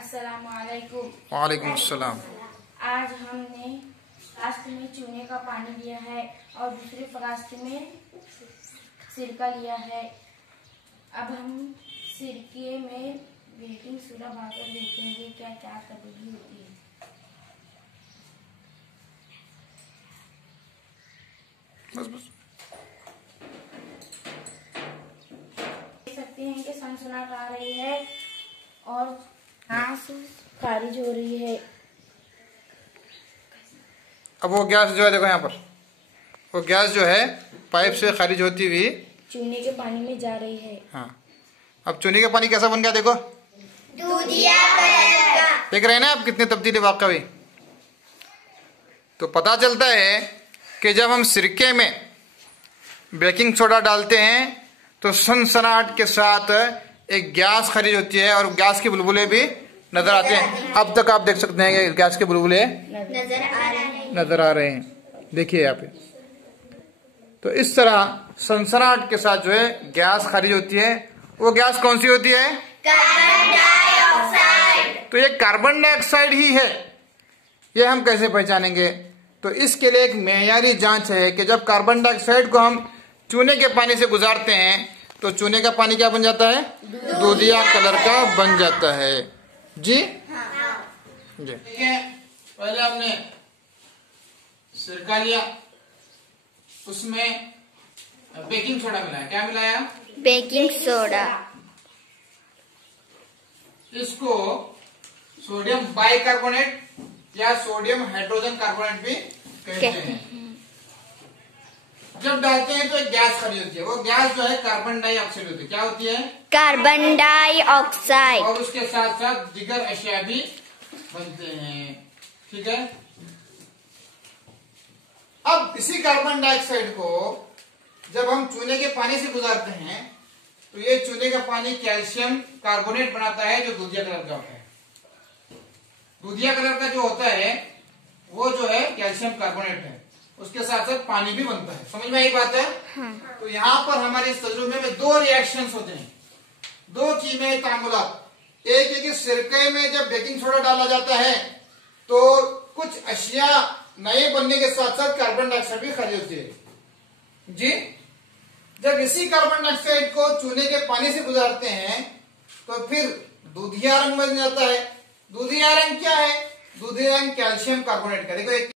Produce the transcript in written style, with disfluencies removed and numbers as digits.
अस्सलामुअलैकुम। वालेकुम अस्सलाम। आज हमने फ्लास्क में चूने का पानी लिया है और दूसरे फ्लास्क में सिरका लिया है। अब हम सिरके में बेकिंग सोडा डालकर देखेंगे क्या क्या तब्दीली होती है। बस देख सकते हैं कि सनसनाहट आ रही है और घास खारिज हो रही है। अब वो गैस जो है, देखो यहाँ पर वो गैस जो है पाइप से खारिज होती हुई चूने के पानी में जा रही है। हाँ, अब चूने का पानी कैसा बन गया, देखो दूधिया कलर का। देख रहे हैं ना आप कितनी तब्दीली वाक़ई हुई। तो पता चलता है कि जब हम सिरके में बेकिंग सोडा डालते हैं तो सनसनाहट के साथ एक गैस खारिज होती है और गैस के बुलबुले भी नजर आते हैं। अब तक आप देख सकते हैं कि गैस के बुलबुले नजर आ रहे हैं, देखिए यहाँ पे। तो इस तरह सनसनाहट के साथ जो है गैस खारिज होती है। वो गैस कौन सी होती है? Carbon dioxide. तो ये कार्बन डाइऑक्साइड ही है। ये हम कैसे पहचानेंगे? तो इसके लिए एक मेयारी जांच है कि जब कार्बन डाइऑक्साइड को हम चूने के पानी से गुजारते हैं तो चूने का पानी क्या बन जाता है? दूधिया कलर का बन जाता है। जी जी। पहले आपने सिरका लिया, उसमें बेकिंग सोडा मिलाया। क्या मिलाया? Baking soda. इसको सोडियम बाइकार्बोनेट या सोडियम हाइड्रोजन कार्बोनेट भी कहते हैं। जब डालते हैं तो एक गैस खारिज होती है। वो गैस जो है कार्बन डाइऑक्साइड होती है। क्या होती है? Carbon dioxide. और उसके साथ साथ दीगर अशिया भी बनते हैं। ठीक है। अब इसी कार्बन डाइऑक्साइड को जब हम चूने के पानी से गुजारते हैं तो ये चूने का पानी कैल्शियम कार्बोनेट बनाता है जो दूधिया कलर का होता है। दूधिया कलर का जो होता है वो जो है कैल्शियम कार्बोनेट है। उसके साथ साथ पानी भी बनता है। समझ में आई बात है? हाँ। तो यहाँ पर हमारे इस तजुर्बे में दो रिएक्शंस होते हैं, दो कीमियाई तामुलात। एक है कि सिरके में जब बेकिंग सोडा डाला जाता है तो कुछ अशिया नए बनने के साथ साथ कार्बन डाइऑक्साइड भी खारिज होती है। जी, जब इसी कार्बन डाइऑक्साइड को चूने के पानी से गुजारते हैं तो फिर दूधिया रंग बन जाता है। दूधिया रंग क्या है? दूधिया रंग कैल्शियम कार्बोनेट का। देखो एक